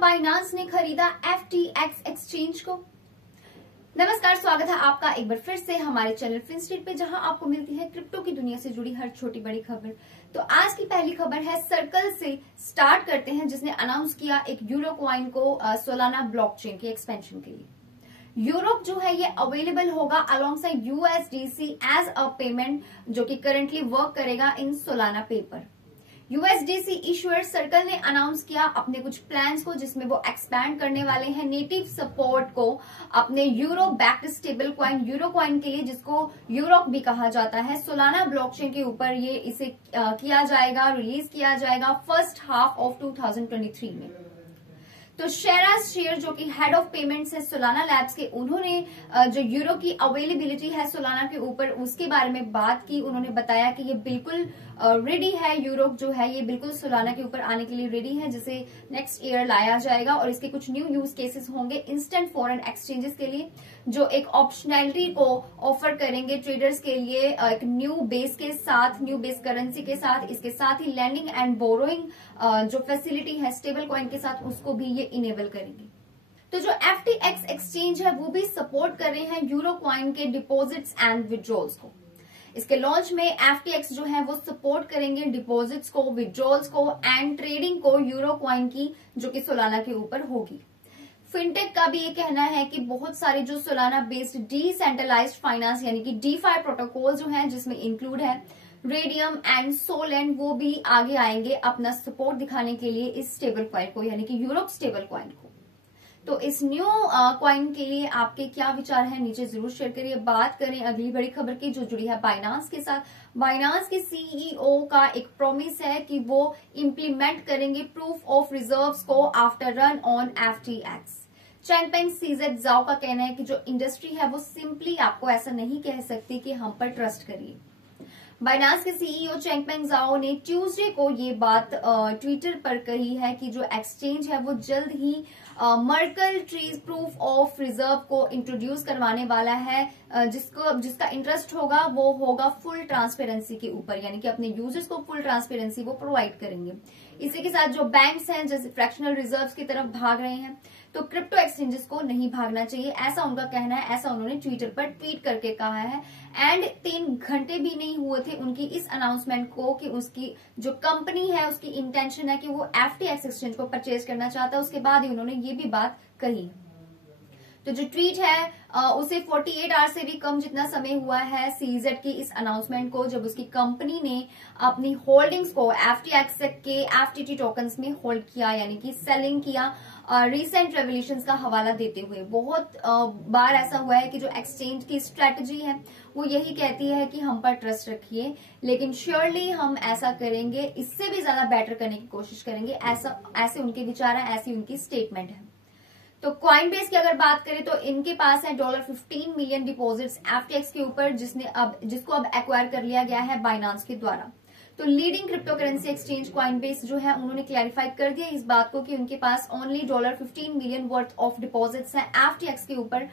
Binance ने खरीदा FTX exchange को। नमस्कार, स्वागत है आपका एक बार फिर से हमारे चैनल फिनस्ट्रीट पे, जहां आपको मिलती है क्रिप्टो की दुनिया से जुड़ी हर छोटी बड़ी खबर। तो आज की पहली खबर है सर्कल से स्टार्ट करते हैं, जिसने अनाउंस किया एक यूरो कॉइन को सोलाना ब्लॉकचेन के एक्सपेंशन के लिए। यूरो जो है ये अवेलेबल होगा alongside USDC as a payment, जो कि करंटली वर्क करेगा in Solana paper. USDC issuer Circle ने अनाउंस किया अपने कुछ प्लान्स को, जिसमें वो एक्सपैंड करने वाले हैं नेटिव सपोर्ट को अपने euro backed stable coin euro coin के लिए, जिसको यूरोक भी कहा जाता है। सोलाना ब्लॉकचेन के ऊपर ये इसे किया जाएगा, रिलीज किया जाएगा फर्स्ट हाफ ऑफ 2023 में। तो शेराज शेयर जो कि हेड ऑफ पेमेंट्स है सोलाना लैब्स के, उन्होंने जो यूरो की अवेलेबिलिटी है सोलाना के ऊपर उसके बारे में बात की। उन्होंने बताया कि ये बिल्कुल रेडी है, यूरोप जो है ये बिल्कुल सोलाना के ऊपर आने के लिए रेडी है, जिसे नेक्स्ट ईयर लाया जाएगा। और इसके कुछ न्यू यूज केसेस होंगे इंस्टेंट फॉरेन एक्सचेंजेस के लिए, जो एक ऑप्शनैलिटी को ऑफर करेंगे ट्रेडर्स के लिए एक न्यू बेस के साथ, न्यू बेस करेंसी के साथ। इसके साथ ही लैंडिंग एंड बोरोइंग जो फैसिलिटी है स्टेबल कॉइन के साथ, उसको भी ये इनेबल करेंगे। तो जो FTX एक्सचेंज है वो भी सपोर्ट कर रहे हैं यूरो कॉइन के डिपॉजिट्स एंड विड्रॉल्स को। इसके लॉन्च में FTX जो है वो सपोर्ट करेंगे डिपॉजिट्स को, विड्रॉल्स को एंड ट्रेडिंग को यूरो कॉइन की, जो कि सोलाना के ऊपर होगी। फिनटेक का भी ये कहना है कि बहुत सारे जो सोलाना बेस्ड डिसेंट्रलाइज्ड फाइनेंस यानी कि DeFi प्रोटोकॉल जो है, जिसमें इंक्लूड है रेडियम एंड सोलैंड, वो भी आगे आएंगे अपना सपोर्ट दिखाने के लिए इस स्टेबल कॉइन को, यानी कि यूरोप स्टेबल कॉइन को। तो इस न्यू कॉइन के लिए आपके क्या विचार हैं, नीचे जरूर शेयर करिए। बात करें अगली बड़ी खबर की, जो जुड़ी है बाइनांस के साथ। बाइनांस के CEO का एक प्रॉमिस है कि वो इम्प्लीमेंट करेंगे प्रूफ ऑफ रिजर्व्स को after run on FTX। चैंगपेंग CZ जाओ का कहना है कि जो इंडस्ट्री है वो सिंपली आपको ऐसा नहीं कह सकती कि हम पर ट्रस्ट करिए। बाइनांस के CEO चैंगपेंग जाओ ने ट्यूसडे को ये बात ट्विटर पर कही है कि जो एक्सचेंज है वो जल्द ही Merkle trees proof of reserve को इंट्रोड्यूस करवाने वाला है, जिसका इंटरेस्ट होगा वो होगा फुल ट्रांसपेरेंसी के ऊपर, यानी कि अपने यूजर्स को फुल ट्रांसपेरेंसी वो प्रोवाइड करेंगे। इसी के साथ जो बैंक्स हैं जैसे फ्रैक्शनल रिजर्व्स की तरफ भाग रहे हैं, तो क्रिप्टो एक्सचेंजेस को नहीं भागना चाहिए, ऐसा उनका कहना है। ऐसा उन्होंने ट्विटर पर ट्वीट करके कहा है। एंड 3 घंटे भी नहीं हुए थे उनकी इस अनाउंसमेंट को कि उसकी जो कंपनी है उसकी इंटेंशन है कि वो FTX एक्सचेंज को परचेज करना चाहता है। उसके बाद ही उन्होंने ये भी बात कही। तो जो ट्वीट है उसे 48 आवर्स से भी कम जितना समय हुआ है CZ की इस अनाउंसमेंट को, जब उसकी कंपनी ने अपनी होल्डिंग्स को FTX के FTT टोकन्स में होल्ड किया, यानी कि सेलिंग किया, रिसेंट रेवोल्यूशंस का हवाला देते हुए। बहुत बार ऐसा हुआ है कि जो एक्सचेंज की स्ट्रेटजी है वो यही कहती है कि हम पर ट्रस्ट रखिए, लेकिन श्योरली हम ऐसा करेंगे, इससे भी ज्यादा बेटर करने की कोशिश करेंगे। ऐसे उनके विचार है, ऐसी उनकी स्टेटमेंट है। तो कॉइनबेस की अगर बात करें तो इनके पास है $15 मिलियन डिपॉजिट्स FTX के ऊपर, जिसको अब एक्वायर कर लिया गया है बाइनांस के द्वारा। तो leading crypto currency exchange Coinbase जो है, उन्होंने क्लैरिफाई कर दिया इस बात को कि उनके पास only $15 million worth of deposits हैं FTX के ऊपर,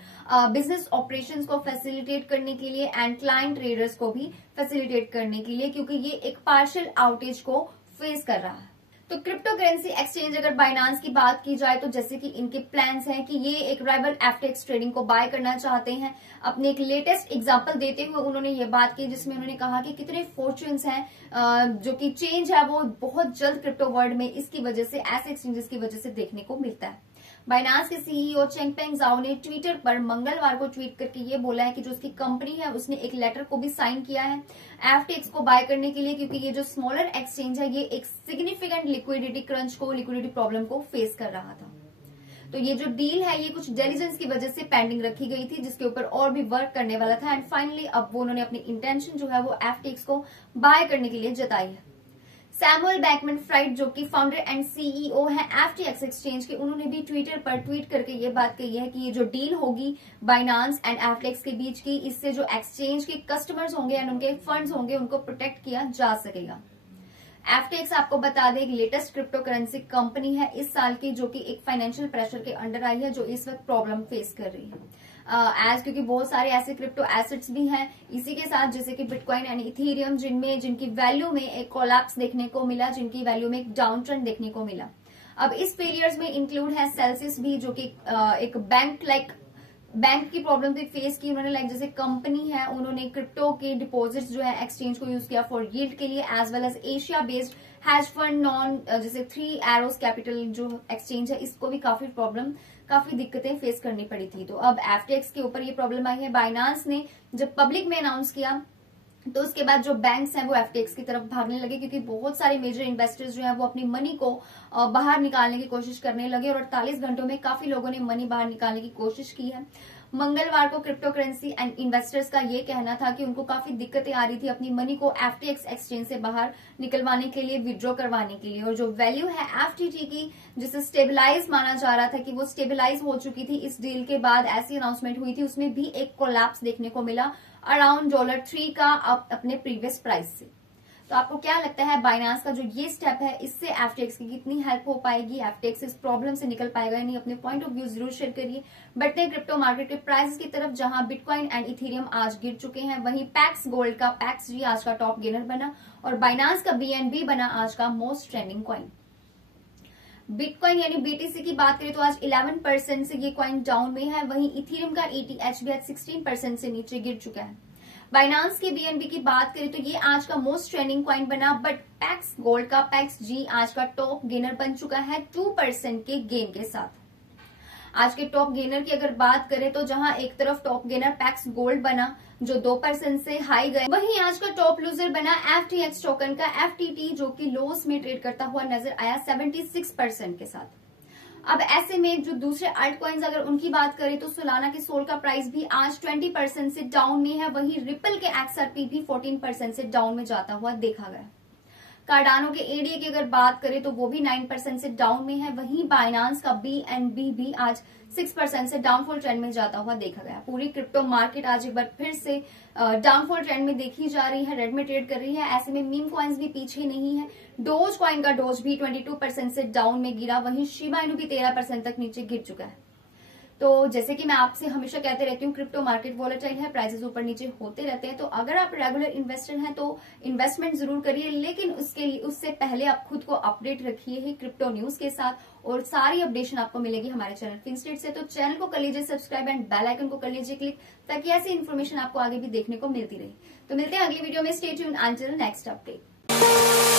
बिजनेस ऑपरेशंस को फैसिलिटेट करने के लिए एंड क्लाइंट ट्रेडर्स को भी फैसिलिटेट करने के लिए, क्योंकि ये एक पार्शियल आउटेज को फेस कर रहा है। तो क्रिप्टो करेंसी एक्सचेंज अगर बाइनांस की बात की जाए तो जैसे कि इनके प्लान्स हैं कि ये एक राइवल FTX ट्रेडिंग को बाय करना चाहते हैं। अपने एक लेटेस्ट एग्जांपल देते हुए उन्होंने ये बात की, जिसमें उन्होंने कहा कि कितने फॉर्च्यून्स हैं जो कि चेंज है वो बहुत जल्द क्रिप्टो वर्ल्ड में इसकी वजह से, ऐसे एक्सचेंजेस की वजह से देखने को मिलता है। बाइनांस के CEO चैंगपेंग जाओ ने ट्विटर पर मंगलवार को ट्वीट करके ये बोला है कि जो उसकी कंपनी है उसने एक लेटर को भी साइन किया है FTX को बाय करने के लिए, क्योंकि ये जो स्मॉलर एक्सचेंज है ये एक सिग्निफिकेंट लिक्विडिटी क्रंच को, लिक्विडिटी प्रॉब्लम को फेस कर रहा था। तो ये जो डील है ये कुछ डिलीजेंस की वजह से पेंडिंग रखी गई थी, जिसके ऊपर और भी वर्क करने वाला था। एंड फाइनली अब वो उन्होंने अपनी इंटेंशन जो है वो FTX को बाय करने के लिए जताई है। सैमुअल बैकमैन फ्राइड जो कि फाउंडर एंड CEO है FTX एक्सचेंज के, उन्होंने भी ट्विटर पर ट्वीट करके ये बात कही है कि ये जो डील होगी बाइनांस एंड FTX के बीच की, इससे जो एक्सचेंज के कस्टमर्स होंगे एंड उनके फंड्स होंगे उनको प्रोटेक्ट किया जा सकेगा। FTX आपको बता दें एक लेटेस्ट क्रिप्टो करेंसी कंपनी है इस साल की, जो कि एक फाइनेंशियल प्रेशर के अंडर आई है, जो इस वक्त प्रॉब्लम फेस कर रही है। क्योंकि बहुत सारे ऐसे क्रिप्टो एसेट्स भी हैं इसी के साथ, जैसे कि बिटकॉइन एंड इथेरियम, जिनकी वैल्यू में एक कोलैप्स देखने को मिला, जिनकी वैल्यू में एक डाउन ट्रेंड देखने को मिला। अब इस फेलियर्स में इंक्लूड है सेल्सियस भी, जो कि एक बैंक की प्रॉब्लम भी फेस की उन्होंने। लाइक जैसे कंपनी है, उन्होंने क्रिप्टो के डिपॉजिट्स जो है एक्सचेंज को यूज किया फॉर यील्ड के लिए, as well as Asia based hedge fund non जैसे 3 एरोस कैपिटल जो एक्सचेंज है, इसको भी काफी दिक्कतें फेस करनी पड़ी थी। तो अब FTX के ऊपर ये प्रॉब्लम आई है। बाइनांस ने जब पब्लिक में अनाउंस किया तो उसके बाद जो बैंक्स हैं वो FTX की तरफ भागने लगे, क्योंकि बहुत सारे मेजर इन्वेस्टर्स जो हैं वो अपनी मनी को बाहर निकालने की कोशिश करने लगे और 48 घंटों में काफी लोगों ने मनी बाहर निकालने की कोशिश की है। मंगलवार को क्रिप्टो करेंसी एंड इन्वेस्टर्स का ये कहना था कि उनको काफी दिक्कतें आ रही थी अपनी मनी को FTX एक्सचेंज से बाहर निकलवाने के लिए, विड्रॉ करवाने के लिए। और जो वैल्यू है FTT की, जिसे स्टेबलाइज माना जा रहा था कि वो स्टेबलाइज हो चुकी थी इस डील के बाद, ऐसी अनाउंसमेंट हुई थी, उसमें भी एक कोलैप्स देखने को मिला अराउंड $3 का अपने प्रीवियस प्राइस से। तो आपको क्या लगता है बाइनांस का जो ये स्टेप है, इससे FTX की कितनी हेल्प हो पाएगी, FTX इस प्रॉब्लम से निकल पाएगा या नहीं? अपने पॉइंट ऑफ व्यू जरूर शेयर करिए। बढ़ते हैं क्रिप्टो मार्केट के प्राइसेस की तरफ, जहां बिटकॉइन एंड इथेरियम आज गिर चुके हैं। वहीं पैक्स गोल्ड का PAXG आज का टॉप गेनर बना और बाइनांस का BNB बना आज का मोस्ट ट्रेंडिंग कॉइन। बिटकॉइन यानी BTC की बात करें तो आज 11% से ये कॉइन डाउन में है। वहीं इथेरियम का ETH भी आज 16% से नीचे गिर चुका है। बाइनांस के BNB की बात करें तो ये आज का मोस्ट ट्रेंडिंग कॉइन बना, बट पैक्स गोल्ड का PAXG आज का टॉप गेनर बन चुका है 2% के गेन के साथ। आज के टॉप गेनर की अगर बात करें तो जहां एक तरफ टॉप गेनर पैक्स गोल्ड बना जो 2% से हाई गए, वहीं आज का टॉप लूजर बना FTX टोकन का FTT, जो कि लॉस में ट्रेड करता हुआ नजर आया 76% के साथ। अब ऐसे में जो दूसरे अल्ट कॉइन्स अगर उनकी बात करें तो सोलाना के सोल का प्राइस भी आज 20% से डाउन में है। वहीं रिपल के XRP भी 14% से डाउन में जाता हुआ देखा गया। कार्डानो के ADA की अगर बात करें तो वो भी 9% से डाउन में है। वहीं बाइनांस का BNB भी आज 6% से डाउनफॉल ट्रेंड में जाता हुआ देखा गया। पूरी क्रिप्टो मार्केट आज एक बार फिर से डाउनफॉल ट्रेंड में देखी जा रही है, रेड में ट्रेड कर रही है। ऐसे में मीम कॉइन्स भी पीछे नहीं है। डोज कॉइन का डोज भी 22% से डाउन में गिरा। वहीं शिबा इनू भी 13% तक नीचे गिर चुका है। तो जैसे कि मैं आपसे हमेशा कहते रहती हूँ, क्रिप्टो मार्केट वॉलेटाइल है, प्राइसेस ऊपर नीचे होते रहते हैं। तो अगर आप रेगुलर इन्वेस्टर हैं तो इन्वेस्टमेंट जरूर करिए, लेकिन उससे पहले आप खुद को अपडेट रखिए ही क्रिप्टो न्यूज के साथ। और सारी अपडेशन आपको मिलेगी हमारे चैनल फिनस्ट्रीट से। तो चैनल को कर लीजिए सब्सक्राइब एंड बेल आइकन को कर लीजिए क्लिक, ताकि ऐसी इन्फॉर्मेशन आपको आगे भी देखने को मिलती रहे। तो मिलते हैं अगली वीडियो में। Stay tuned until next update.